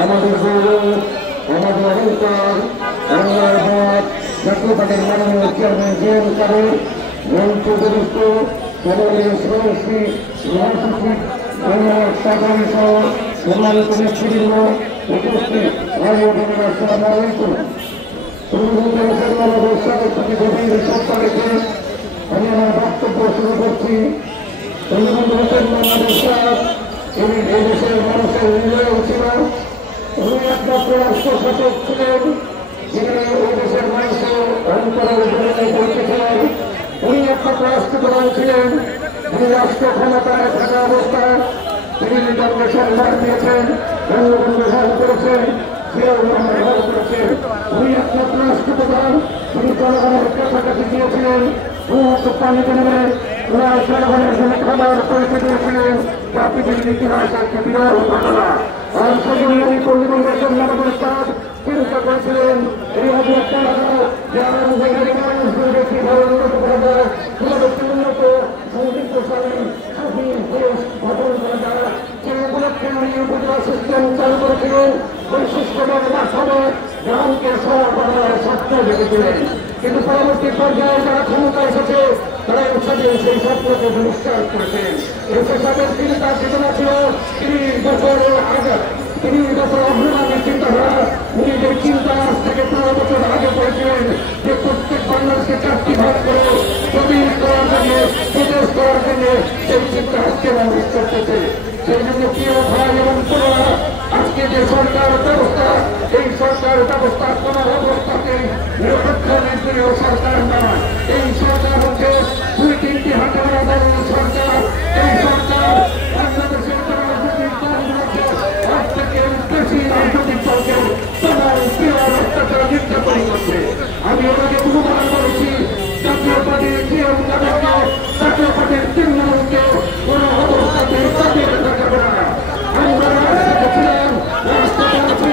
আমাদের গৌরব, আমাদের অহংকার, বাংলার ভাত, জাতীয় পার্টির মাননীয় চেয়ারম্যান জেএম কাদের, মন্ত্রীবরিষ্ঠ, দলের সদস্যী, মহাসচিব, ধন্যবাদ সাধারণ সহ সম্মানিত নেতৃবৃন্দ, উপস্থিত ভাই ও বোনেরা, আসসালামু আলাইকুম। আমি আমার বক্তব্য শুরু করছি। এই দেশের মানুষের হৃদয় ছিল, উনি একমাত্র রাষ্ট্রশাসক ছিলেন যিনি ওই দেশের মানুষের অন্তরের জন্য পৌঁছেছিলেন। উনি একমাত্র রাষ্ট্রপ্রধান ছিলেন যিনি রাষ্ট্র ক্ষমতায় থাকা অবস্থায় তিনি নিজেকে সম্মান দিয়েছেন, বঙ্গবন্ধু গ্রহণ করেছেন, গ্রহণ করেছেন। উনি একমাত্র রাষ্ট্রপ্রধান তিনি জনগণের কাছাকাছি গিয়েছিলেন, পানিতে নেমে ওনার জনগণের জন্য খাবার পৌঁছে দিয়েছিলেন। যা পৃথিবীর ইতিহাস একটি বিরল ঘটনা। আর সেজন্য উনি পরিবহনের জন্য আমাদের কাজ চিন্তা করেছিলেন। এই অবস্থা যে আমাদের মানুষদের কিভাবে উন্নত করা যায়, কিভাবে উন্নত সংযুক্ত স্বাধীন স্বাধীন দেশ গঠন করা যায়, সেই উপলক্ষে উনি উপজেলা সিস্টেম চালু করেছিলেন। ওই সিস্টেমের মাধ্যমে গ্রামকে সভা করার স্বপ্ন দেখেছিলেন। কিন্তু পরবর্তী পর্যায়ে যারা ক্ষমতা এসেছে তারা ইচ্ছাকে সেই স্বপ্নকে বহিষ্কার করেছেন। এই পেশাদের চিন্তা চেতনা ছিল ৩০ বছরের আগে, ৩০ বছর অগ্রগামী চিন্তাধারা। উনি যে চিন্তা আজ থেকে ১৫ বছর আগে করেছিলেন যে প্রত্যেক বাংলাদেশকে ৪টি ভাগ করে জমিন করার জন্য, প্রদেশ করার জন্য, সেই চিন্তা আজকে মানুষ করতেছে। সেই জন্য প্রিয় ভাই এবং বোনেরা, আজকে যে সরকার ব্যবস্থা, এই সরকার ব্যবস্থা কোন অবস্থাতেই নিরপেক্ষ নির্দলীয় সরকার নয়। এই সরকার হচ্ছে ২-৩টি হাতে দলের সরকার। এই সরকার বাংলাদেশের রাজনৈতিক দলগুলোকে আজ থেকে বেশি রাজনৈতিক দলকে সবার প্রিয় অত্যাচার নির্যাতন করছে। আমি ওনাকে বহুবার বলেছি, জাতীয় পার্টির জিএম কাদেরকে, জাতীয় পার্টির তৃণমূলকে কোন অবস্থাতেই তাদের দেখাবে না। আমরা রাজনীতি ছিলাম, রাষ্ট্রপতি আছি,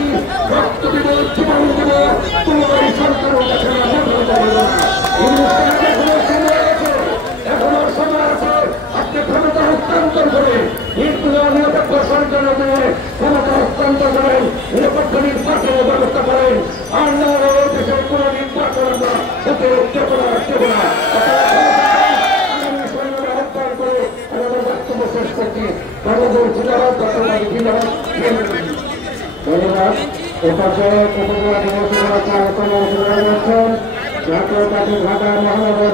রক্ত দিব, জীবন দিব, কোন এই সরকারও কাছে বন্ধ করবে না। এখনো সময় আছে, আপনি ক্ষমতা হস্তান্তর করে নিরপেক্ষ সরকার দিয়ে ক্ষমতা হস্তান্তর করেন, নিরপেক্ষ নির্বাচনের ব্যবস্থা করেন। আর না এই দেশের কোন নির্বাচন আমরা হতে দেব না, দেব না। আহ্বান করে আমাদের বক্তব্য শেষ করছি। ধন্যবাদ। ধন্যবাদ। এ পর্যায়ে উপজেলা নির্বাচন জাতীয় পার্টি ঢাকা মহানগর